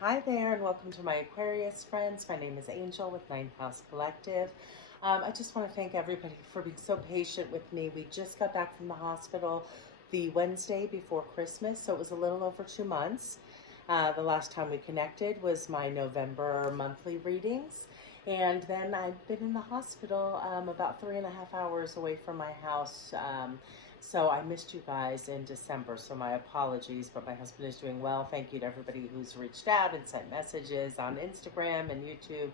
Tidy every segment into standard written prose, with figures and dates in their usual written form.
Hi there, and welcome to my Aquarius friends. My name is Angel with Ninth House Collective. I just want to thank everybody for being so patient with me. We just got back from the hospital the Wednesday before Christmas, so it was a little over 2 months. The last time we connected was my November monthly readings. And then I've been in the hospital about 3.5 hours away from my house. So I missed you guys in December, so my apologies, but my husband is doing well. Thank you to everybody who's reached out and sent messages on Instagram and YouTube.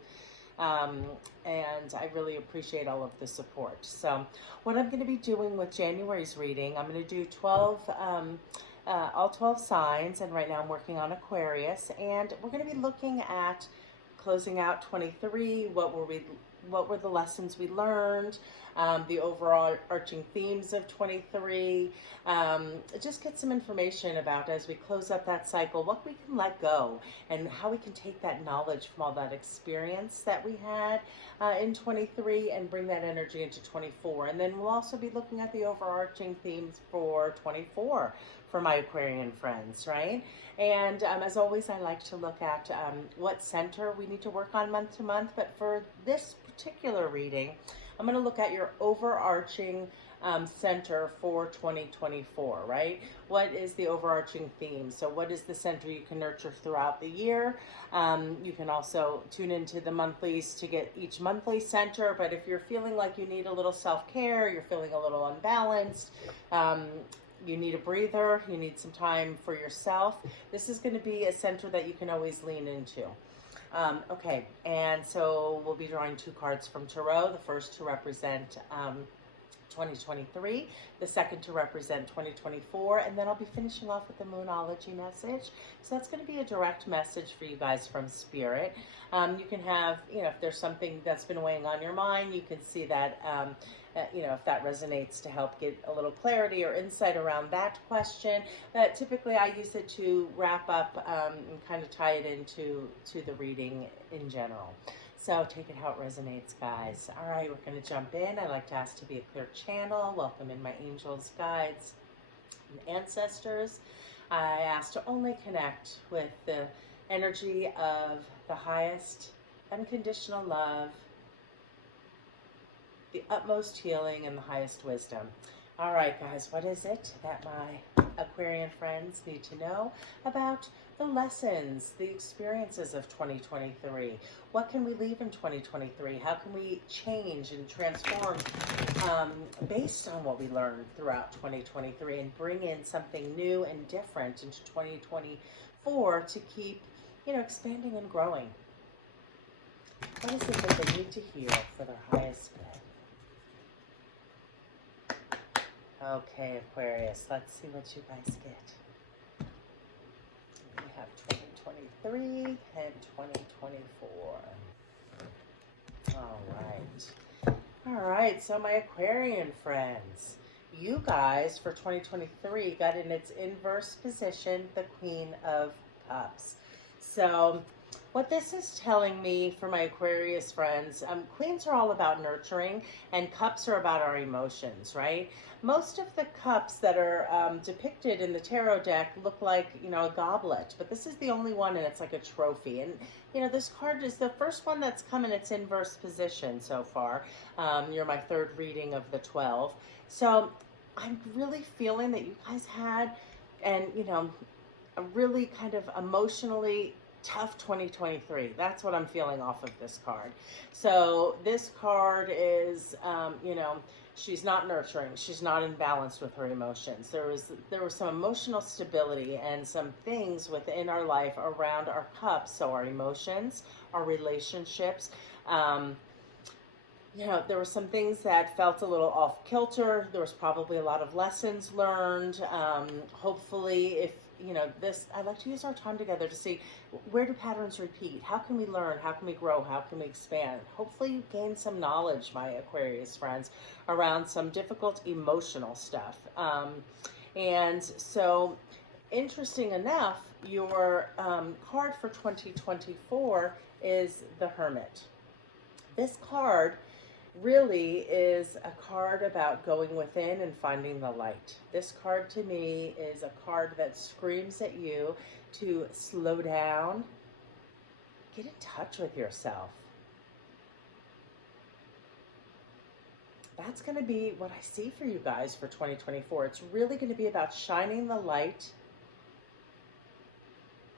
Um, and I really appreciate all of the support. So what I'm going to be doing with January's reading, I'm going to do all 12 signs, and right now I'm working on Aquarius, and we're going to be looking at closing out 23. What were the lessons we learned, the overall arching themes of 23, just get some information about, as we close up that cycle, what we can let go and how we can take that knowledge from all that experience that we had in 23 and bring that energy into 24. And then we'll also be looking at the overarching themes for 24 for my Aquarian friends, right? And as always, I like to look at what center we need to work on month to month. But for this particular reading, I'm going to look at your overarching center for 2024, right? What is the overarching theme? So what is the center you can nurture throughout the year? You can also tune into the monthlies to get each monthly center, but if you're feeling like you need a little self-care, you're feeling a little unbalanced, you need a breather, you need some time for yourself, this is going to be a center that you can always lean into. Okay, and so we'll be drawing 2 cards from Tarot, the first to represent 2023, the second to represent 2024, and then I'll be finishing off with the Moonology message. So that's going to be a direct message for you guys from Spirit. You can have, if there's something that's been weighing on your mind, you can see that, if that resonates, to help get a little clarity or insight around that question. Typically, I use it to wrap up and kind of tie it into the reading in general. So take it how it resonates, guys. All right, we're going to jump in. I like to ask to be a clear channel. Welcome in my angels, guides, and ancestors. I ask to only connect with the energy of the highest unconditional love, the utmost healing, and the highest wisdom. All right, guys, what is it that my Aquarian friends need to know about the lessons, the experiences of 2023? What can we leave in 2023? How can we change and transform based on what we learned throughout 2023 and bring in something new and different into 2024 to keep, expanding and growing? What is it that they need to hear for their highest good? Okay, Aquarius, let's see what you guys get. We have 2023 and 2024. All right, so my Aquarian friends, you guys for 2023 got in its inverse position, the Queen of Cups. So what this is telling me for my Aquarius friends, queens are all about nurturing and cups are about our emotions, right? Most of the cups that are depicted in the tarot deck look like, a goblet, but this is the only one and it's like a trophy. And, this card is the first one that's come in its inverse position so far. You're my third reading of the 12. So I'm really feeling that you guys had, a really kind of emotionally tough 2023. That's what I'm feeling off of this card. So this card is, she's not nurturing. She's not in balance with her emotions. There was some emotional stability and some things within our life around our cups. So our emotions, our relationships. There were some things that felt a little off kilter. There was probably a lot of lessons learned. Hopefully, if I like to use our time together to see, where do patterns repeat? How can we learn? How can we grow? How can we expand? Hopefully you gain some knowledge, my Aquarius friends, around some difficult emotional stuff. And so, interesting enough, your card for 2024 is the Hermit. This card really is a card about going within and finding the light. This card to me is a card that screams at you to slow down, get in touch with yourself. That's going to be what I see for you guys for 2024. It's really going to be about shining the light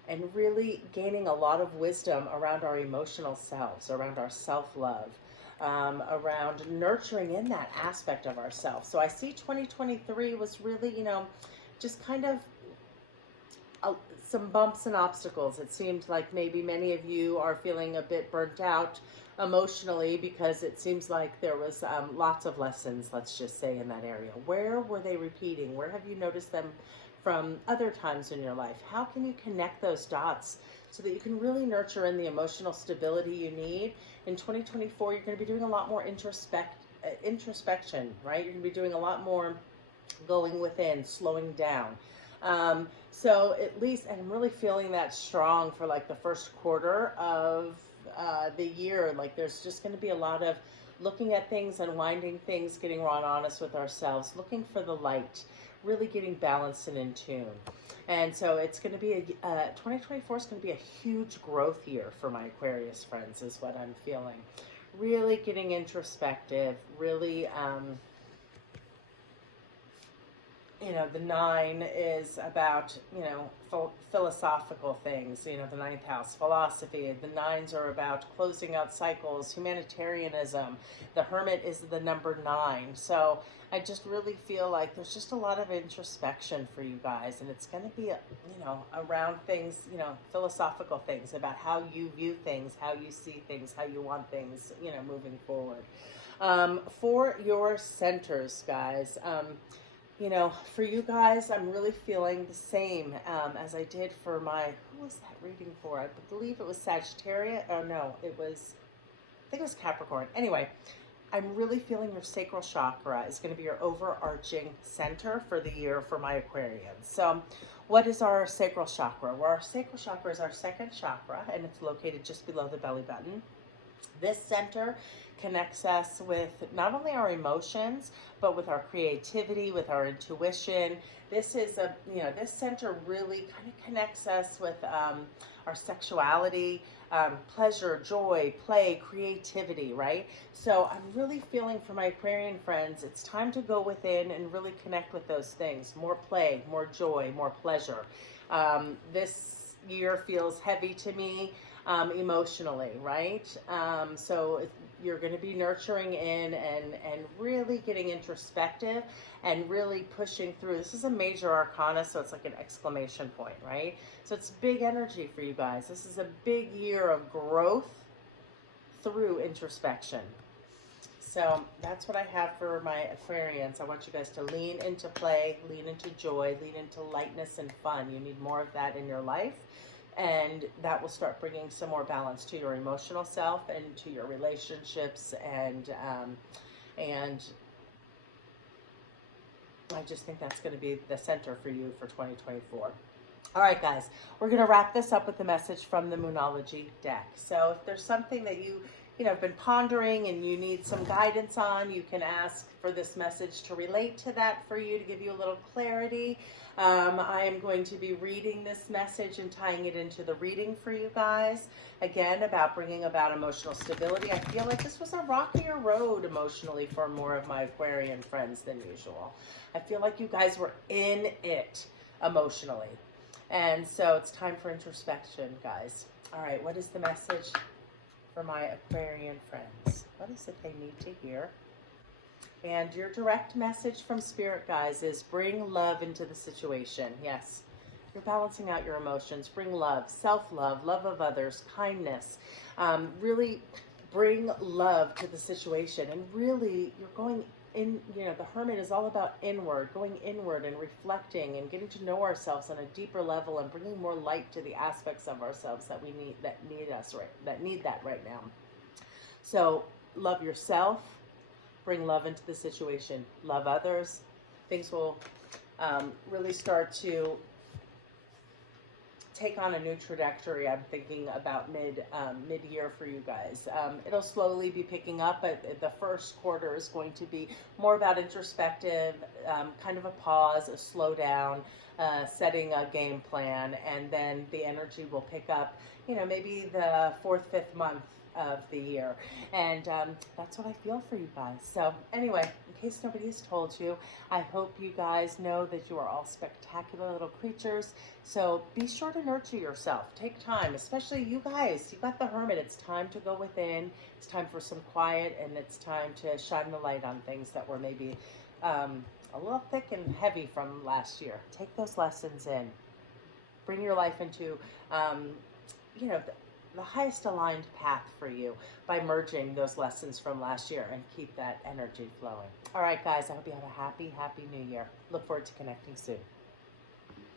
and really gaining a lot of wisdom around our emotional selves, around our self-love, around nurturing in that aspect of ourselves. So I see 2023 was really, just kind of some bumps and obstacles. It seemed like maybe many of you are feeling a bit burnt out emotionally because it seems like there was lots of lessons, let's just say, in that area. Where were they repeating? Where have you noticed them from other times in your life? How can you connect those dots so that you can really nurture in the emotional stability you need? In 2024, you're going to be doing a lot more introspection, right? You're going to be doing a lot more going within, slowing down. So at least, and I'm really feeling that strong for like the first quarter of the year. Like there's just going to be a lot of looking at things, unwinding things, getting raw and honest with ourselves, looking for the light, really getting balanced and in tune. And so it's going to be 2024 is going to be a huge growth year for my Aquarius friends, is what I'm feeling. Really getting introspective, really, the 9 is about, philosophical things, the 9th house, philosophy. The 9s are about closing out cycles, humanitarianism. The Hermit is the number 9. So I just really feel like there's just a lot of introspection for you guys. And it's going to be, around things, philosophical things about how you view things, how you see things, how you want things, moving forward. For your centers, guys, for you guys, I'm really feeling the same as I did for who was that reading for? I believe it was Sagittarius. Oh, no, I think it was Capricorn. Anyway, I'm really feeling your sacral chakra is going to be your overarching center for the year for my Aquarians. So what is our sacral chakra? Well, our sacral chakra is our second chakra, and it's located just below the belly button. This center connects us with not only our emotions, but with our creativity, with our intuition. This is this center really kind of connects us with our sexuality, pleasure, joy, play, creativity, right? So I'm really feeling for my Aquarian friends, it's time to go within and really connect with those things. More play, more joy, more pleasure. This year feels heavy to me. Emotionally, right? So you're going to be nurturing in and really getting introspective and really pushing through. This is a major arcana, so it's like an exclamation point, right? So it's big energy for you guys. This is a big year of growth through introspection. So that's what I have for my Aquarians. I want you guys to lean into play, lean into joy, lean into lightness and fun. You need more of that in your life. And that will start bringing some more balance to your emotional self and to your relationships. And I just think that's going to be the center for you for 2024. All right, guys, we're going to wrap this up with the message from the Moonology deck. So if there's something that you have been pondering and you need some guidance on, you can ask for this message to relate to that for you, to give you a little clarity. I am going to be reading this message and tying it into the reading for you guys. Again, about bringing about emotional stability. I feel like this was a rockier road emotionally for more of my Aquarian friends than usual. I feel like you guys were in it emotionally. And so it's time for introspection, guys. All right, what is the message for my Aquarian friends? What is it they need to hear? And your direct message from Spirit, guys, is bring love into the situation. Yes, you're balancing out your emotions. Bring love, self-love, love of others, kindness. Really bring love to the situation. And really, you're going in, the Hermit is all about going inward and reflecting and getting to know ourselves on a deeper level and bringing more light to the aspects of ourselves that need that right now. So love yourself. Bring love into the situation. Love others. Things will really start to take on a new trajectory. I'm thinking about mid-year for you guys. It'll slowly be picking up, but the first quarter is going to be more about introspective, kind of a pause, a slowdown, setting a game plan, and then the energy will pick up, you know, maybe the fourth, fifth month of the year. And that's what I feel for you guys. So anyway, in case nobody has told you, I hope you guys know that you are all spectacular little creatures. So be sure to nurture yourself. Take time, especially you guys. You got the Hermit. It's time to go within. It's time for some quiet, and it's time to shine the light on things that were maybe a little thick and heavy from last year. Take those lessons in. Bring your life into, you know, the highest aligned path for you by merging those lessons from last year, and keep that energy flowing. All right, guys, I hope you have a happy, happy new year. Look forward to connecting soon.